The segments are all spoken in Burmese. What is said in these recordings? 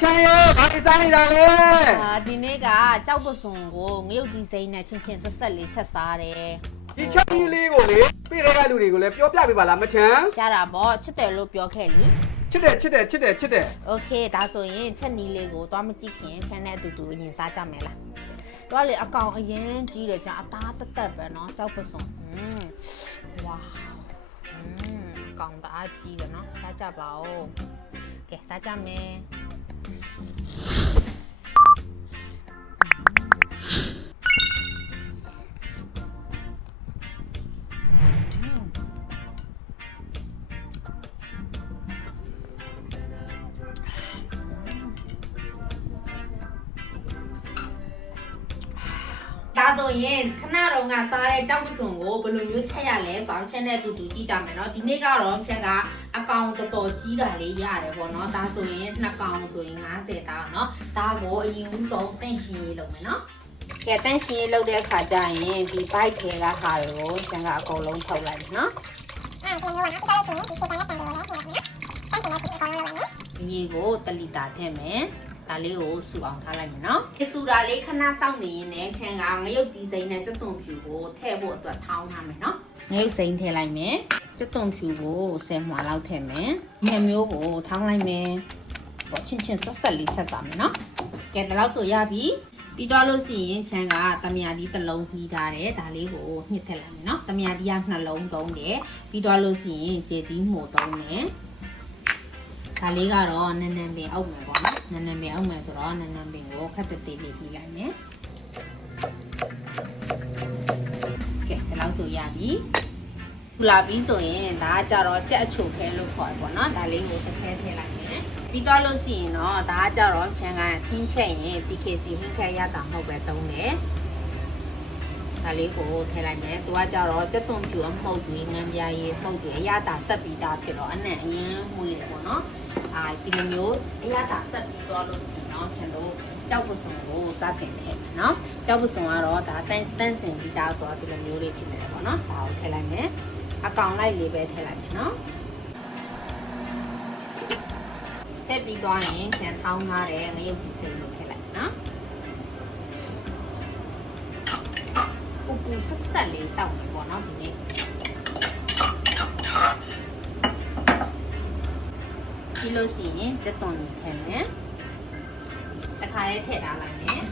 ချမ်းရဘာဒီစားနေတာလဲ အာဒီနေ့ကကြောက်ပစွန်ကိုငရုတ်ဒီဇိုင်းနဲ့ချင်းချင်းဆက်ဆက်လေးချက်စားတယ် ဒီချက်ကြီးလေးကိုလေပြေတဲ့ကလူတွေကိုလည်းပြောပြပေးပါလားမချမ်း ရတာပေါ့ချစ်တယ်လို့ပြောခဲ့လी ချစ်တယ်ချစ်တယ်ချစ်တယ်ချစ်တယ် โอเคဒါဆိုရင်ချက်နီးလေးကိုသွားမကြည့်ခင်ချမ်းနဲ့အတူတူရင်စားကြမယ်လားသွားလေအကောင်အရင်ကြီးတယ်ကြာအသားတက်တက်ပဲเนาะကြောက်ပစွန်อืมဝါอืมအကောင်တအားကြီးတယ်เนาะစားကြပါဦးကဲစားကြမယ် ဒါဆိုရင်ခဏတော့ကစားတဲ့ကြောက်ပစွန်ကိုဘယ်လိုမျိုးချက်ရလဲဆိုတော့ချက်နဲ့အတူတူကြည့်ကြမယ်နော်ဒီနေ့ကတော့ချက်ကအကောင်တော်တော်ကြီးတာလေးရတယ်ပေါ့နော်ဒါဆိုရင်နှစ်ကောင်ဆိုရင်50တာနော်ဒါကိုအရင်ဦးဆုံးတန့်ရှင်းရေးလုပ်မယ်နော်ကဲတန့်ရှင်းရေးလုပ်တဲ့အခါကျရင်ဒီ bike ထဲကဟာကိုချက်ကအကုန်လုံးထုတ်လိုက်နော်အဲ့ဒီလိုနော်ဒီလိုဆိုရင်ဒီစက်ကနဲ့တန်လို့လည်းဟုတ်ပါမယ်နော်တန့်ရှင်းရေးအကုန်လုံးလုပ်ရမယ်ရေကို1လီတာထည့်မယ် ဒါလေးကိုစုအောင်ထားလိုက်မယ်နော်ဒီစုတာလေးခဏစောင့်နေရင်လည်းချမ်းကငရုတ်ဒီဇိုင်းနဲ့စက်သွန်ဖြူကိုထည့်ဖို့အတွက်ထောင်းထားမယ်နော်ငရုတ်စိမ်းထည့်လိုက်မယ်စက်သွန်ဖြူကို10မှလောက်ထည့်မယ်ညမျိုးကိုထောင်းလိုက်မယ်ပေါ့ချင်းချင်းဆက်ဆက်လေးချက်စားမယ်နော်ကဲဒီလောက်ဆိုရပြီပြီးတော့လို့ရှိရင်ချမ်းကတမယာဒီတစ်လုံးပြီးထားတယ်ဒါလေးကိုညှစ်ထည့်လိုက်မယ်နော်တမယာဒီကနှလုံးသုံးတယ်ပြီးတော့လို့ရှိရင်ကျေတီးမှုသုံးတယ်ဒါလေးကတော့နန်းနန်းပင်အုပ်မယ်ပေါ့ နော်နန်းနန်းပင်အုပ်မယ်ဆိုတော့နန်းနန်းပင်ကိုခက်တက်သေးလေးပြီးလိုက်မယ်ကဲဒီလောက်ဆိုရပြီခုလာပြီးဆိုရင်ဒါကကြတော့ကြက်အချိုခဲလို့ခေါ်တယ်ပေါ့နော်ဒါလေးကိုတစ်ခဲထည့်လိုက်မယ်ပြီးတော့လို့ရှိရင်တော့ဒါကကြတော့ချန်ကချင်းချက်ရင် TKC ဟင်းခဲရတာမဟုတ်ပဲသုံးတယ်ဒါလေးကိုထည့်လိုက်မယ်။သူကကြတော့ကြက်သွန်ဖြူအမှုတ်တွေငံပြားရည်မှုတ်တွေအရတာဆက်ပြီးသားဖြစ်တော့အနံ့အရင်မွေးတယ်ပေါ့နော်။ အာဒီလိုမျိုးအရတာဆက်ပြီးတော့လို့ရှိရင်တော့ကျွန်တော်ကြောက်ပစုံကိုစတင်ထည့်မယ်နော်။ကြောက်ပစုံကတော့ဒါတန်းတန်းစင်ပြီးသားဆိုတော့ဒီလိုမျိုးလေးဖြစ်နေတယ်ပေါ့နော်။ဒါကိုထည့်လိုက်မယ်။အကောင်လိုက်လေးပဲထည့်လိုက်မယ်နော်။တက်ပြီးသွားရင်ကျန်ထောင်းထားတဲ့ငရုတ်ဒီစိမ်းကိုထည့်လိုက်နော်။ပူပူဆက်ဆက်လေးတောက်နေပေါ့နော်ဒီနေ့ လိုစီရင်စက်သွန်လေးထည့်မယ်တခါလေးထည့်ထားလိုက်မယ်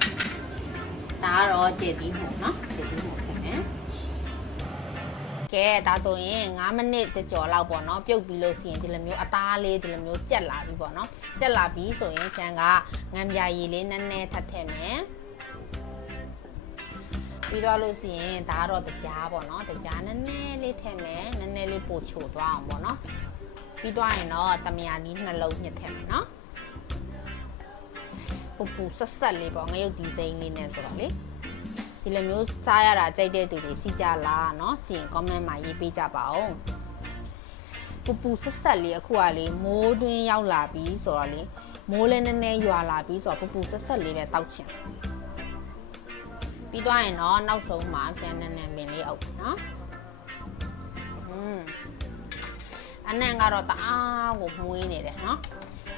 ဒါကတော့ကျေတီးမှုနော်ကျေတီးမှုထည့်မယ်ကဲဒါဆိုရင်9မိနစ်တကြော်လောက်ပေါ့နော်ပြုတ်ပြီးလို့စီရင်ဒီလိုမျိုးအသားလေးဒီလိုမျိုးကြက်လာပြီပေါ့နော်ကြက်လာပြီဆိုရင်ချန်ကငံပြာရည်လေးနည်းနည်းထပ်ထည့်မယ်ပြီးတော့လို့ရှိရင်ဒါကတော့တကြားပေါ့နော်တကြားနည်းနည်းလေးထည့်မယ်နည်းနည်းလေးပို့ချိုသွားအောင်ပေါ့နော် ပြီးတော့ရင်တော့တမယာနီးနှလုံးညှစ်ထည့်မယ်နော်ပူပူဆက်ဆက်လေးပေါ့ငရုတ်ဒီဇိုင်းလေးနဲ့ဆိုတော့လေဒီလိုမျိုးစားရတာကြိုက်တဲ့သူတွေစီကြလားเนาะစီရင် comment မှာရေးပေးကြပါဦးပူပူဆက်ဆက်လေးအခုကလေမိုးတွင်းရောက်လာပြီဆိုတော့လေမိုးလည်းနည်းနည်းရွာလာပြီဆိုတော့ပူပူဆက်ဆက်လေးပဲတောက်ချင် ပြီးသွားရင်တော့နောက်ဆုံးမှာကျန်နန်းနန်းပင်လေးအုပ်နော်อืม အနံ့ကတော့တအားကိုမှုေးနေတယ်နော်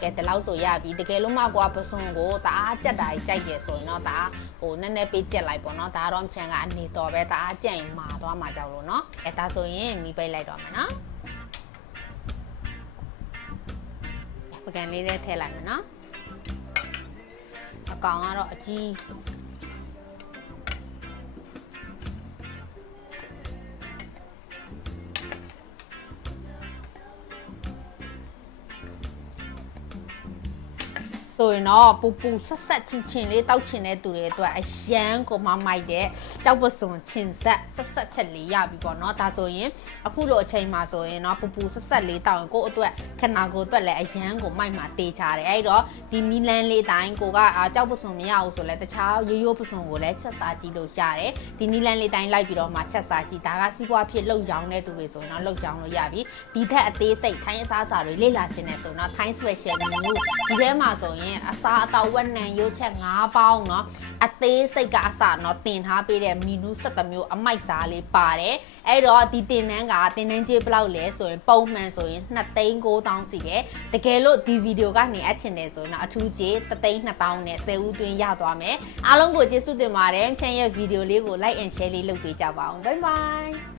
ကဲဒီလောက်ဆိုရပြီတကယ်လို့မကွာပစွန်ကိုတအားကြက်တာကြီးကြိုက်ရဆိုရင်တော့ဒါဟိုနည်းနည်းပေးကြက်လိုက်ပေါ့နော်ဒါတော့ချန်ကအနေတော်ပဲတအားကြက်ရင်မာသွားမှာကြောက်လို့နော်အဲဒါဆိုရင်မိပိတ်လိုက်တော့မယ်နော်ပကံလေးလေးထည့်လိုက်မယ်နော်အကောင်ကတော့အကြီး ဆိုရင်တော့ပူပူဆက်ဆက်ချင်းချင်းလေးတောက်ချင်တဲ့သူတွေအတွက်အရန်ကိုမမိုက်တဲ့ကြောက်ပစုံချင်းဆက်ဆက်ဆက်ချက်လေးရပြီပေါ့နော်ဒါဆိုရင်အခုလိုအချိန်မှာဆိုရင်တော့ပူပူဆက်ဆက်လေးတောက်ရင်ကိုယ့်အတွက်ခနာကိုအတွက်လည်းအရန်ကိုမိုက်မှာတေးချတယ်အဲ့တော့ဒီနီလန်းလေးတိုင်းကိုကအာကြောက်ပစုံမရဘူးဆိုလဲတခြားရိုးရိုးပစုံကိုလည်းချက်စားကြည့်လို့ရတယ်ဒီနီလန်းလေးတိုင်းလိုက်ပြီးတော့မှချက်စားကြည့်ဒါကစီးပွားဖြစ်လှုပ်ရောင်းတဲ့သူတွေဆိုရင်တော့လှုပ်ရောင်းလို့ရပြီဒီထက်အသေးစိတ်ထိုင်းအစားအစာတွေလေ့လာခြင်းနဲ့ဆိုရင်တော့ Thai special menu ဒီထဲမှာဆိုရငရင်အစာအတော်ဝက်နံရုပ်ချက်5ပေါင်းเนาะအသေးစိတ်ကအစเนาะတင်ထားပေးတဲ့မီနူး17မျိုးအမိုက်စားလေးပါတယ်အဲ့တော့ဒီတင်နှန်းကတင်နှန်းကြီးဘယ်လောက်လဲဆိုရင်ပုံမှန်ဆိုရင်2သိန်း9000စီတယ်တကယ်လို့ဒီဗီဒီယိုကနေအပ်ချင်တယ်ဆိုရင်တော့အထူးကြီး3သိန်း2000နဲ့10ဦးတွင်းရသွားမယ်အားလုံးကိုကျေးဇူးတင်ပါတယ်ချန်ရဲ့ဗီဒီယိုလေးကို like and share လေးလုပ်ပေးကြပါအောင် bye bye